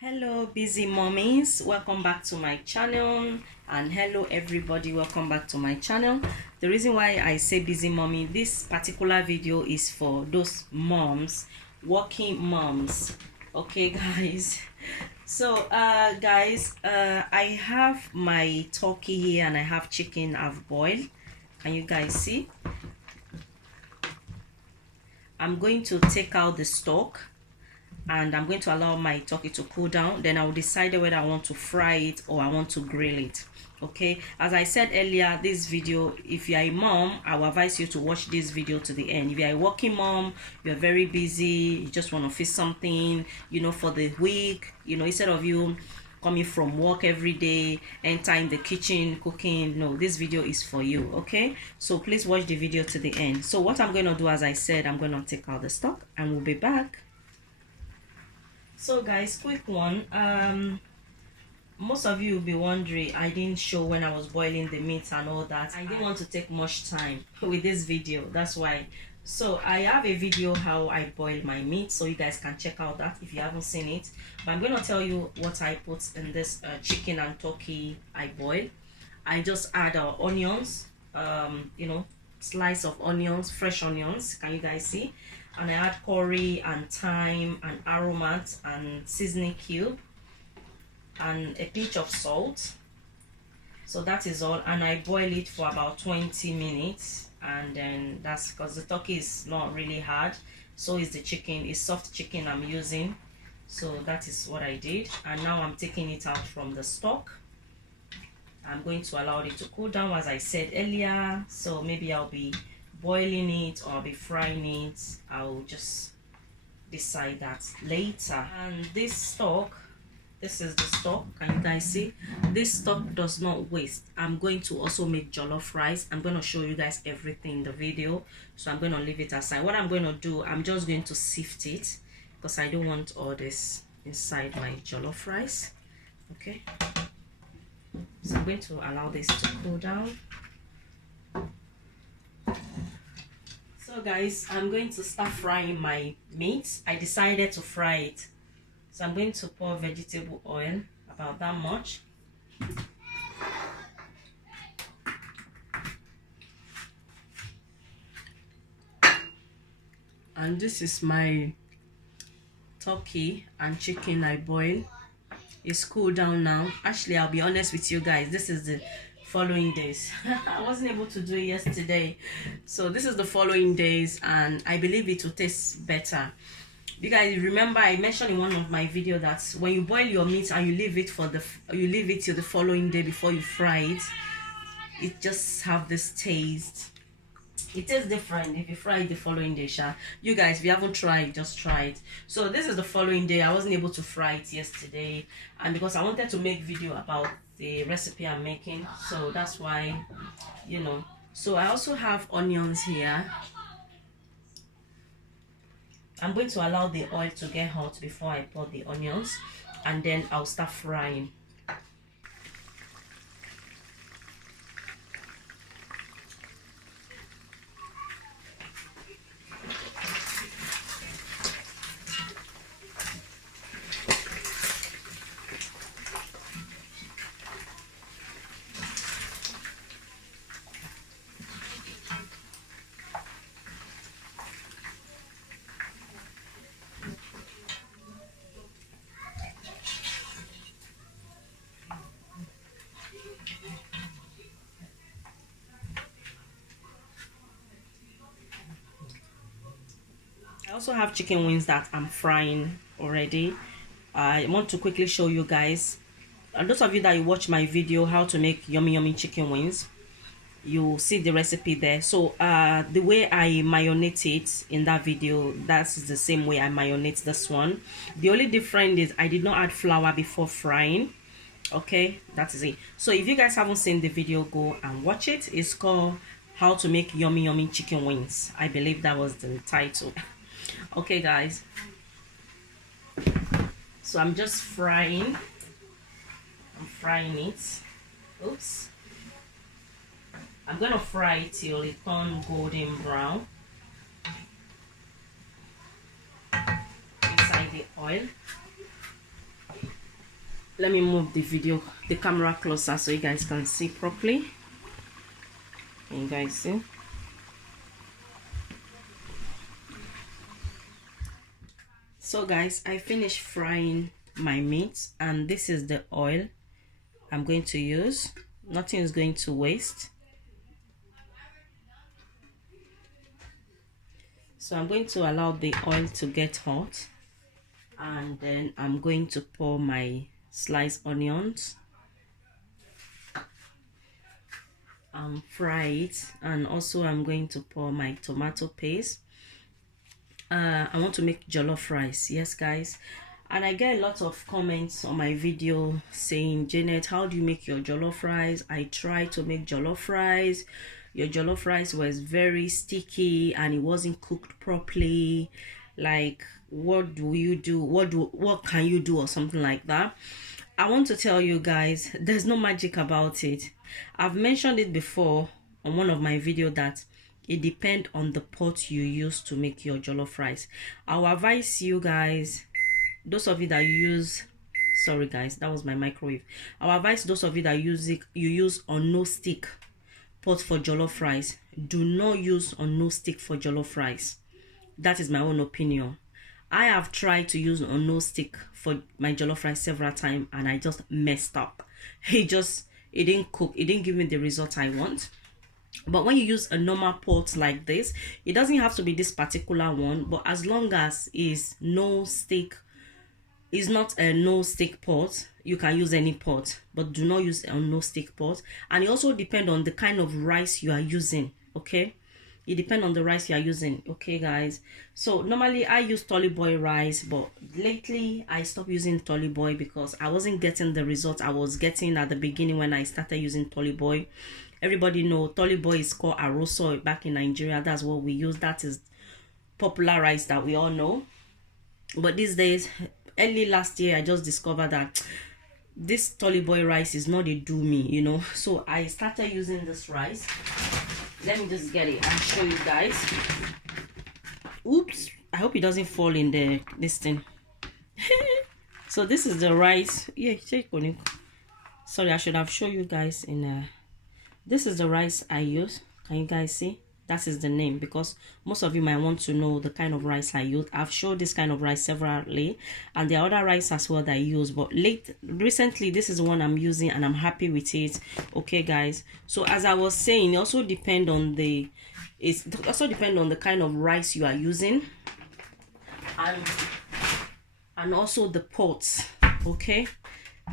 Hello busy mommies, welcome back to my channel. And hello everybody, welcome back to my channel. The reason why I say busy mommy, this particular video is for those moms, working moms. Okay guys, so guys, I have my turkey here and I have chicken I've boiled. Can you guys see? I'm going to take out the stock and I'm going to allow my turkey to cool down. Then I will decide whether I want to fry it or I want to grill it. Okay, as I said earlier, this video, if you're a mom, I will advise you to watch this video to the end. If you're a working mom, you're very busy, you just want to fix something, you know, for the week, you know, instead of you coming from work every day, enter in the kitchen cooking, no, this video is for you. Okay, so please watch the video to the end. So what I'm going to do, as I said, I'm going to take out the stock and we'll be back. So guys, quick one, most of you will be wondering, I didn't show when I was boiling the meat and all that. I didn't want to take much time with this video, that's why. So I have a video how I boil my meat, so you guys can check out that if you haven't seen it. But I'm going to tell you what I put in this chicken and turkey I boil. I just add onions, you know, slice of onions, fresh onions, can you guys see? And I add curry and thyme and aromat and seasoning cube and a pinch of salt. So that is all, and I boil it for about 20 minutes, and then that's because the turkey is not really hard, so is the chicken. It's soft chicken I'm using, so that is what I did. And now I'm taking it out from the stock. I'm going to allow it to cool down, as I said earlier, so maybe I'll be boiling it or I'll be frying it. I'll just decide that later. And this stock, this is the stock, can you guys see? This stock does not waste. I'm going to also make jollof rice. I'm going to show you guys everything in the video, so I'm going to leave it aside. What I'm going to do, I'm just going to sift it because I don't want all this inside my jollof rice. Okay, so I'm going to allow this to cool down. So guys, I'm going to start frying my meat. I decided to fry it, so I'm going to pour vegetable oil, about that much. And this is my turkey and chicken I boiled. It's cooled down now. Actually, I'll be honest with you guys, this is the following days. I wasn't able to do it yesterday, so this is the following days, and I believe it will taste better. You guys remember I mentioned in one of my videos that when you boil your meat and you leave it till the following day before you fry it, it just have this taste. It tastes different if you fry it the following day. You guys, if you haven't tried, just try it. So this is the following day. I wasn't able to fry it yesterday, and because I wanted to make video about the recipe I'm making, so that's why, you know. So I also have onions here. I'm going to allow the oil to get hot before I pour the onions, and then I'll start frying. I also have chicken wings that I'm frying already. I want to quickly show you guys, and those of you that you watch my video how to make yummy chicken wings, you'll see the recipe there. So the way I marinate it in that video, that's the same way I marinate this one. The only difference is I did not add flour before frying. Okay, that is it. So if you guys haven't seen the video, go and watch it. It's called how to make yummy chicken wings. I believe that was the title. Okay guys, so I'm just frying. I'm frying it. Oops. I'm gonna fry it till it turns golden brown inside the oil. Let me move the camera closer so you guys can see properly. Can you guys see? So guys, I finished frying my meat, and this is the oil I'm going to use. Nothing is going to waste. So I'm going to allow the oil to get hot, and then I'm going to pour my sliced onions and fry it, and also I'm going to pour my tomato paste. I want to make jollof rice, yes guys, and I get a lot of comments on my video saying, Janet, how do you make your jollof rice? I tried to make jollof rice. Your jollof rice was very sticky and it wasn't cooked properly. Like, what do you do? What can you do, or something like that? I want to tell you guys, there's no magic about it. I've mentioned it before on one of my videos that it depends on the pot you use to make your jollof rice. I'll advise you guys, those of you that use, sorry guys, that was my microwave. I'll advise those of you that you use on no stick pot for jollof rice, do not use on no stick for jollof rice. That is my own opinion. I have tried to use on no stick for my jollof rice several times, and I just messed up. It didn't cook. It didn't give me the result I want. But when you use a normal pot like this, it doesn't have to be this particular one, but as long as is no stick, is not a no stick pot, you can use any pot, but do not use a no stick pot. And it also depends on the kind of rice you are using, okay? It depends on the rice you are using, okay guys? So normally I use Tolly Boy rice, but lately I stopped using Tolly Boy because I wasn't getting the result I was getting at the beginning when I started using Tolly Boy. Everybody know Tolly Boy is called Aroso back in Nigeria. That's what we use. That is popular rice that we all know. But these days, early last year, I just discovered that this Tolly Boy rice is not a do me, you know. So I started using this rice. Let me just get it and show you guys. Oops, I hope it doesn't fall in this thing. So this is the rice. Yeah, sorry, I should have shown you guys in this is the rice I use. Can you guys see? That is the name, because most of you might want to know the kind of rice I use. I've showed this kind of rice severally, and there are other rice as well that I use, but recently this is the one I'm using and I'm happy with it. Okay guys, so as I was saying, it also depends on the kind of rice you are using, and also the pots. Okay,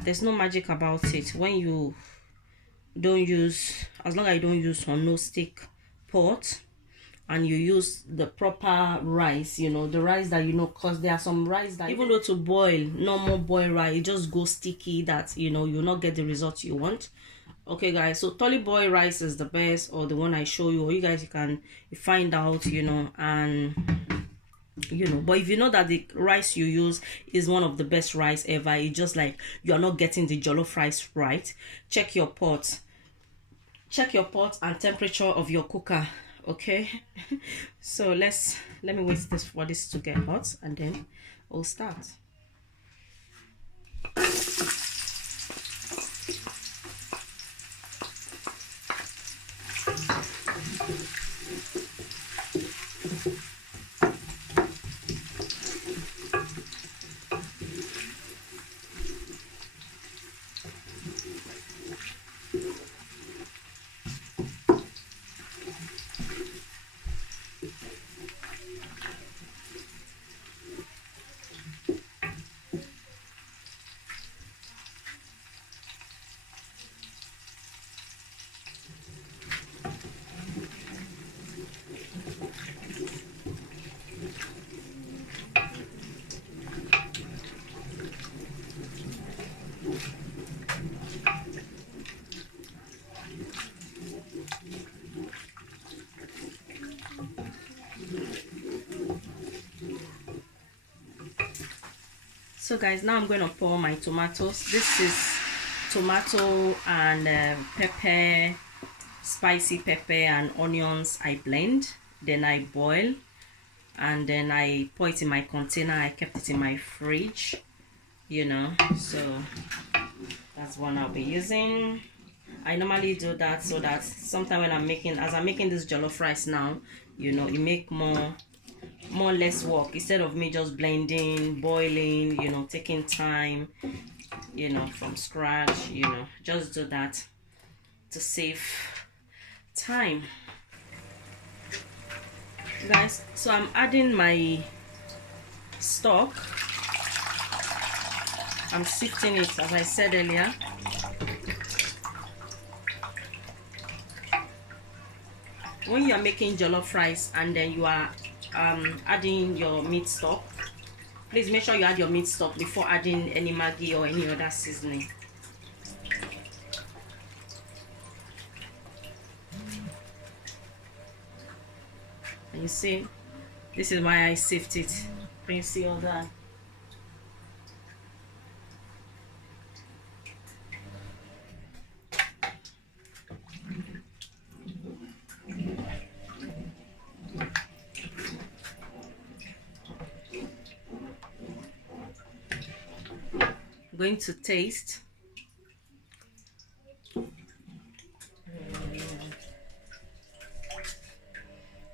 there's no magic about it. When you don't use, as long as you don't use on no stick pot and you use the proper rice, you know, the rice that you know, because there are some rice that even though to boil, normal boil rice, it just goes sticky, that you know you'll not get the result you want. Okay guys, so Tolly Boy rice is the best, or the one I show you, or you guys can find out, you know, and you know. But if you know that the rice you use is one of the best rice ever, it's just like you're not getting the jollof rice right, check your pot and temperature of your cooker. Okay. So let me wait for this to get hot, and then we'll start. So guys, now I'm going to pour my tomatoes. This is tomato and pepper, spicy pepper and onions I blend, then I boil, and then I pour it in my container. I kept it in my fridge, you know. So That's one I'll be using. I normally do that so that sometime when as I'm making this jollof rice now, you know, it make more less work instead of me just blending, boiling, you know, taking time, you know, from scratch. You know, just do that to save time, guys. So I'm adding my stock. I'm sifting it as I said earlier. When you are making jollof rice and then you are adding your meat stock, please make sure you add your meat stock before adding any Maggi or any other seasoning. And you see, this is why I sift it. Can you see all that? I'm going to taste.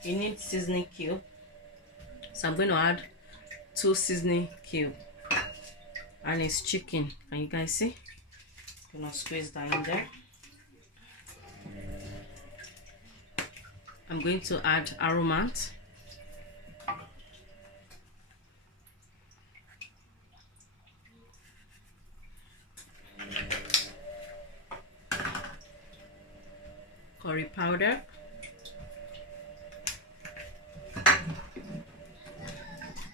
You need seasoning cube, so I'm going to add 2 seasoning cube, and it's chicken. Can you guys see? I'm gonna squeeze that in there. I'm going to add aromat, curry powder,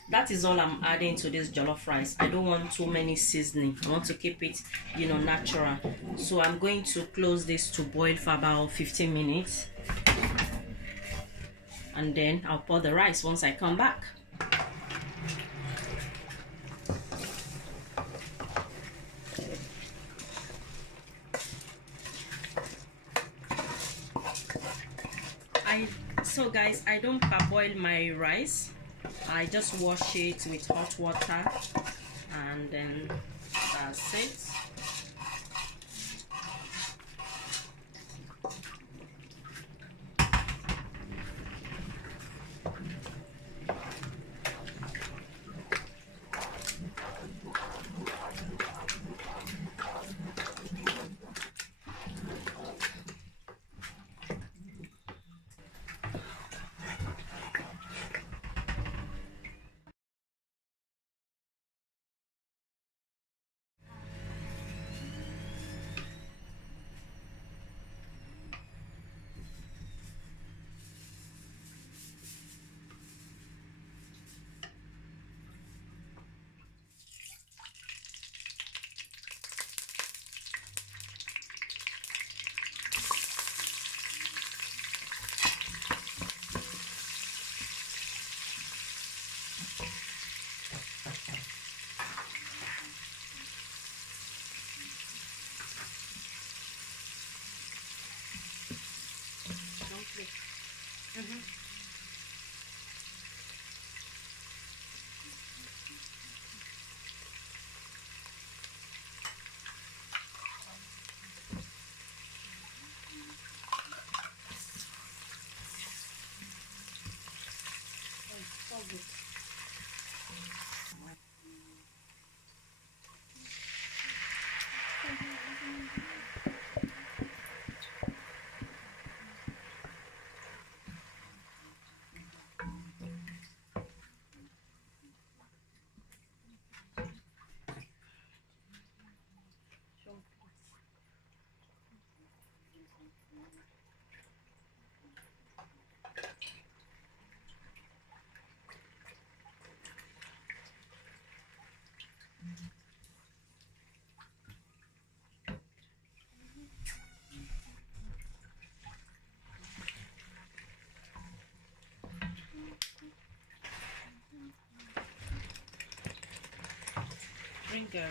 that is all I'm adding to this jollof rice. I don't want too many seasoning. I want to keep it, you know, natural. So I'm going to close this to boil for about 15 minutes, and then I'll pour the rice once I come back. So guys, I don't parboil my rice. I just wash it with hot water, and then that's it. Bring her.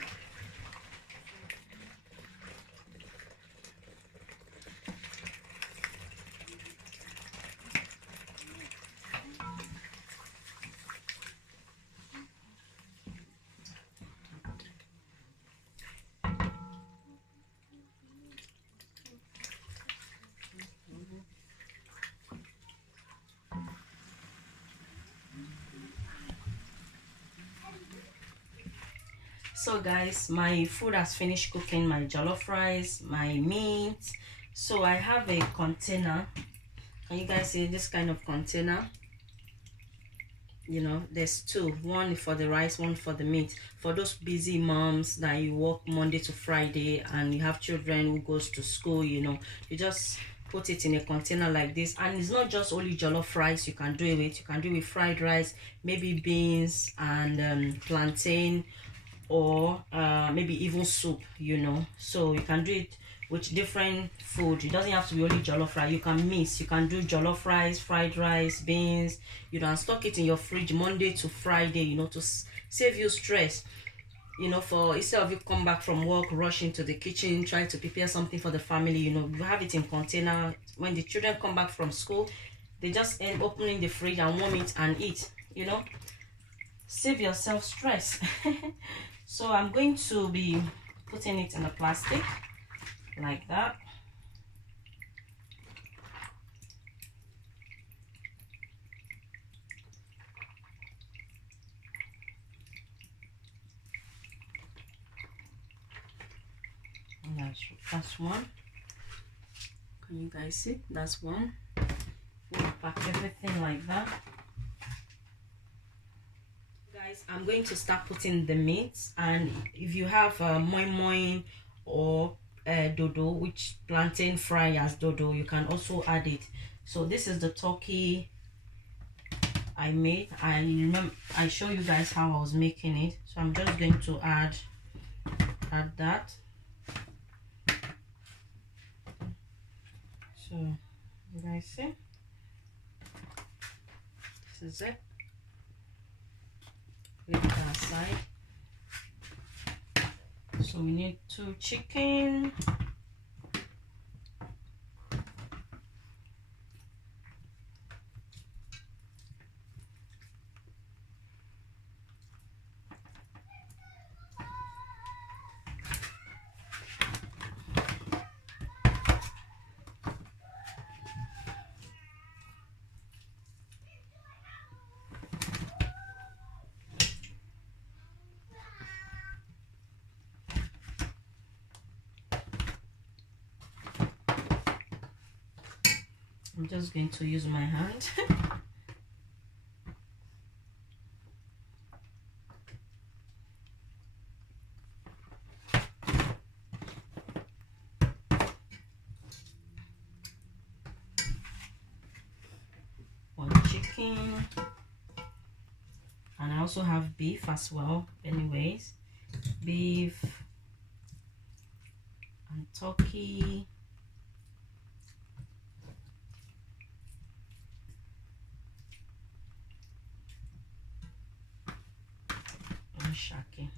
So guys, my food has finished cooking, my jollof rice, my meat. So I have a container. Can you guys see this kind of container? You know, there's two, one for the rice, one for the meat. For those busy moms that you work Monday to Friday and you have children who goes to school, you know, you just put it in a container like this. And it's not just only jollof rice you can do it with. You can do it with fried rice, maybe beans and plantain, or maybe even soup, you know. So you can do it with different food. It doesn't have to be only jollof rice. You can mix. You can do jollof rice, fried rice, beans. You can stock it in your fridge Monday to Friday, you know, to save you stress. You know, for instead of you come back from work, rush into the kitchen, try to prepare something for the family, you know, you have it in container. When the children come back from school, they just end opening the fridge and warm it and eat, you know. Save yourself stress. So I'm going to be putting it in a plastic like that. And that's one. Can you guys see? That's one. We'll pack everything like that. Guys, I'm going to start putting the meat, and if you have moi moi or dodo, which plantain fry as dodo, you can also add it. So this is the turkey I made. I remember I show you guys how I was making it, so I'm just going to add that. So you guys see, this is it. Leave that aside. So we need 2 chicken, I'm just going to use my hand. One chicken, and I also have beef as well. Anyways, beef and turkey. Shaki.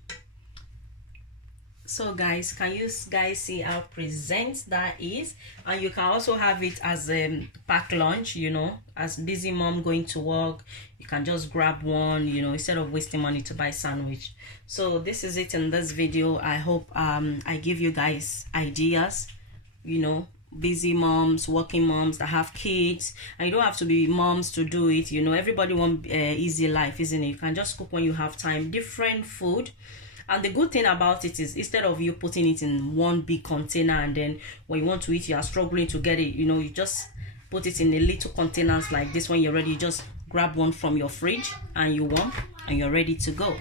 So guys, can you guys see how present that is? And you can also have it as a pack lunch, you know, as busy mom going to work, you can just grab one, you know, instead of wasting money to buy sandwich. So this is it in this video. I hope I give you guys ideas, you know, busy moms, working moms that have kids, and you don't have to be moms to do it, you know. Everybody want easy life, isn't it? You can just cook when you have time, different food. And the good thing about it is, instead of you putting it in one big container and then when you want to eat you are struggling to get it, you know, you just put it in a little containers like this. When you're ready, you just grab one from your fridge and you warm and you're ready to go.